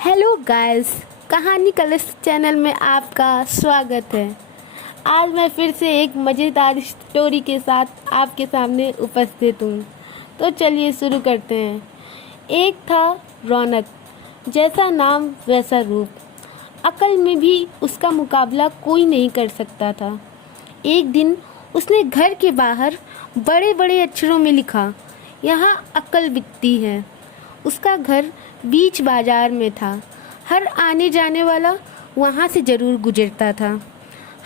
Hello guys, कहानी कलश channel में आपका स्वागत है। आज मैं फिर से एक मज़ेदार स्टोरी के साथ आपके सामने उपस्थित हूँ। तो चलिए शुरू करते हैं। एक था रौनक, जैसा नाम वैसा रूप। अकल में भी उसका मुकाबला कोई नहीं कर सकता था। एक दिन उसने घर के बाहर बड़े बड़े अक्षरों में लिखा, यहाँ अकल बिकती है। उसका घर बीच बाजार में था। हर आने जाने वाला वहाँ से ज़रूर गुजरता था।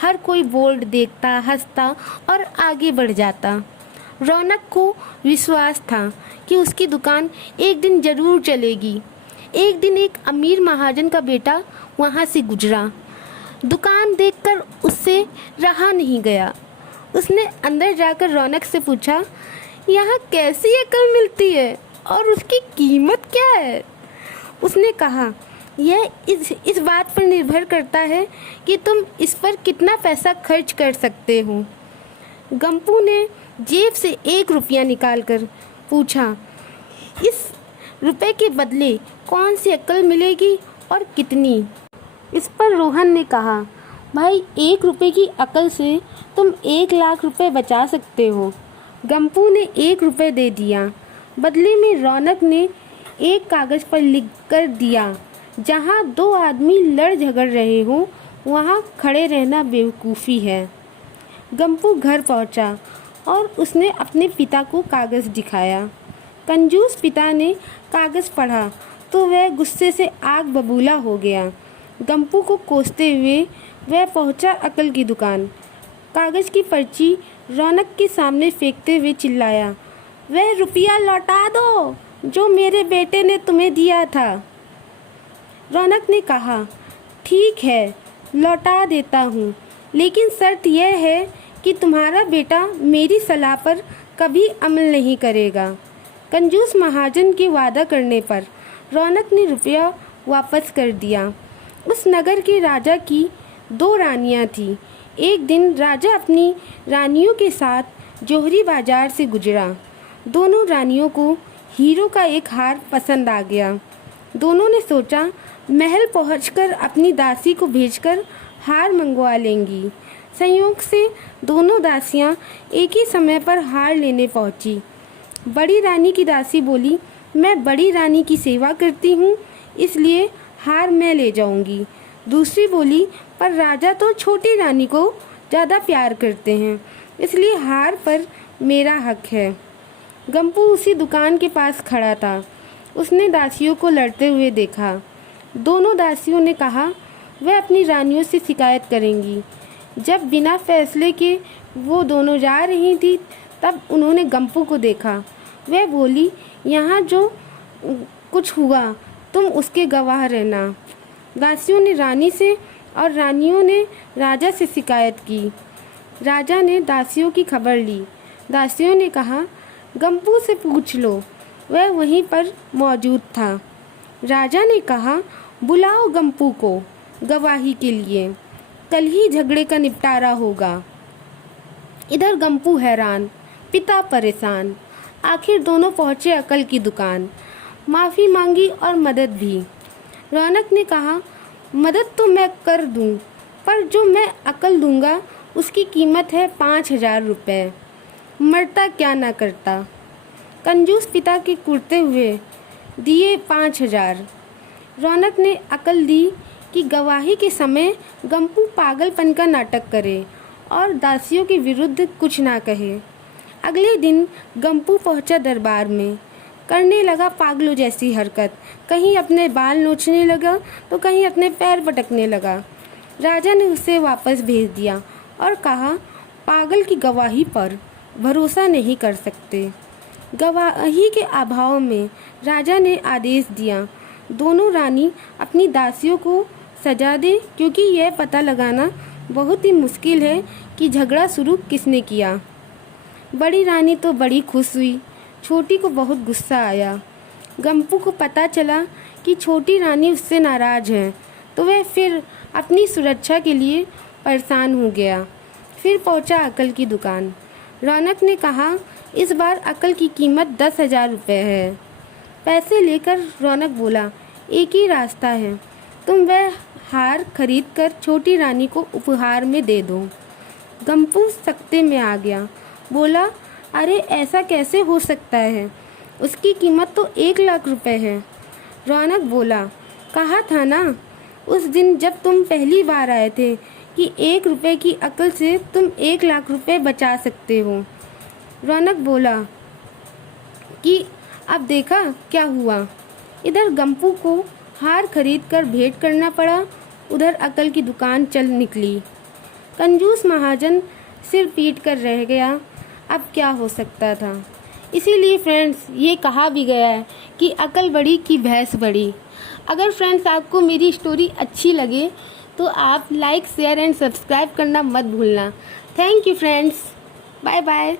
हर कोई बोर्ड देखता, हंसता और आगे बढ़ जाता। रौनक को विश्वास था कि उसकी दुकान एक दिन ज़रूर चलेगी। एक दिन एक अमीर महाजन का बेटा वहाँ से गुजरा। दुकान देखकर उससे रहा नहीं गया। उसने अंदर जाकर रौनक से पूछा, यहाँ कैसी अकल मिलती है और उसकी कीमत क्या है? उसने कहा, यह इस बात पर निर्भर करता है कि तुम इस पर कितना पैसा खर्च कर सकते हो। गंपू ने जेब से 1 रुपया निकालकर पूछा, इस रुपए के बदले कौन सी अकल मिलेगी और कितनी? इस पर रोहन ने कहा, भाई 1 रुपए की अकल से तुम 1 लाख रुपए बचा सकते हो। गंपू ने 1 रुपये दे दिया। बदले में रौनक ने एक कागज़ पर लिख कर दिया, जहाँ 2 आदमी लड़ झगड़ रहे हों वहाँ खड़े रहना बेवकूफ़ी है। गंपू घर पहुँचा और उसने अपने पिता को कागज़ दिखाया। कंजूस पिता ने कागज़ पढ़ा तो वह गुस्से से आग बबूला हो गया। गंपू को कोसते हुए वह पहुँचा अकल की दुकान। कागज़ की पर्ची रौनक के सामने फेंकते हुए चिल्लाया, वह रुपया लौटा दो जो मेरे बेटे ने तुम्हें दिया था। रौनक ने कहा, ठीक है, लौटा देता हूँ, लेकिन शर्त यह है कि तुम्हारा बेटा मेरी सलाह पर कभी अमल नहीं करेगा। कंजूस महाजन के वादा करने पर रौनक ने रुपया वापस कर दिया। उस नगर के राजा की 2 रानियाँ थीं। एक दिन राजा अपनी रानियों के साथ जोहरी बाजार से गुजरा। दोनों रानियों को हीरो का एक हार पसंद आ गया। दोनों ने सोचा, महल पहुंचकर अपनी दासी को भेजकर हार मंगवा लेंगी। संयोग से दोनों दासियां एक ही समय पर हार लेने पहुंची। बड़ी रानी की दासी बोली, मैं बड़ी रानी की सेवा करती हूँ, इसलिए हार मैं ले जाऊंगी। दूसरी बोली, पर राजा तो छोटी रानी को ज़्यादा प्यार करते हैं, इसलिए हार पर मेरा हक है। गंपू उसी दुकान के पास खड़ा था। उसने दासियों को लड़ते हुए देखा। दोनों दासियों ने कहा, वह अपनी रानियों से शिकायत करेंगी। जब बिना फैसले के वो दोनों जा रही थी, तब उन्होंने गंपू को देखा। वह बोली, यहाँ जो कुछ हुआ तुम उसके गवाह रहना। दासियों ने रानी से और रानियों ने राजा से शिकायत की। राजा ने दासियों की खबर ली। दासियों ने कहा, गंपू से पूछ लो, वह वहीं पर मौजूद था। राजा ने कहा, बुलाओ गंपू को गवाही के लिए, कल ही झगड़े का निपटारा होगा। इधर गंपू हैरान, पिता परेशान। आखिर दोनों पहुँचे अकल की दुकान। माफ़ी मांगी और मदद भी। रौनक ने कहा, मदद तो मैं कर दूं, पर जो मैं अकल दूंगा उसकी कीमत है 5,000 रुपये। मरता क्या ना करता। कंजूस पिता के कुर्ते हुए दिए 5,000। रौनक ने अकल दी कि गवाही के समय गंपू पागलपन का नाटक करे और दासियों के विरुद्ध कुछ ना कहे। अगले दिन गंपू पहुंचा दरबार में। करने लगा पागलों जैसी हरकत, कहीं अपने बाल नोचने लगा तो कहीं अपने पैर पटकने लगा। राजा ने उसे वापस भेज दिया और कहा, पागल की गवाही पर भरोसा नहीं कर सकते। गवाही के अभाव में राजा ने आदेश दिया, दोनों रानी अपनी दासियों को सजा दे, क्योंकि यह पता लगाना बहुत ही मुश्किल है कि झगड़ा शुरू किसने किया। बड़ी रानी तो बड़ी खुश हुई, छोटी को बहुत गुस्सा आया। गंपू को पता चला कि छोटी रानी उससे नाराज़ है, तो वह फिर अपनी सुरक्षा के लिए परेशान हो गया। फिर पहुंचा अकल की दुकान। रौनक ने कहा, इस बार अकल की कीमत 10,000 रुपये है। पैसे लेकर रौनक बोला, एक ही रास्ता है, तुम वह हार खरीद कर छोटी रानी को उपहार में दे दो। गंपू सकते में आ गया, बोला, अरे ऐसा कैसे हो सकता है, उसकी कीमत तो 1 लाख रुपए है। रौनक बोला, कहा था ना उस दिन जब तुम पहली बार आए थे कि 1 रुपए की अकल से तुम 1 लाख रुपए बचा सकते हो। रौनक बोला कि अब देखा क्या हुआ। इधर गंपू को हार खरीद कर भेंट करना पड़ा, उधर अकल की दुकान चल निकली। कंजूस महाजन सिर पीट कर रह गया, अब क्या हो सकता था। इसीलिए फ्रेंड्स ये कहा भी गया है कि अकल बड़ी कि भैंस बड़ी। अगर फ्रेंड्स आपको मेरी स्टोरी अच्छी लगे तो आप लाइक शेयर एंड सब्सक्राइब करना मत भूलना। Thank you friends, bye bye.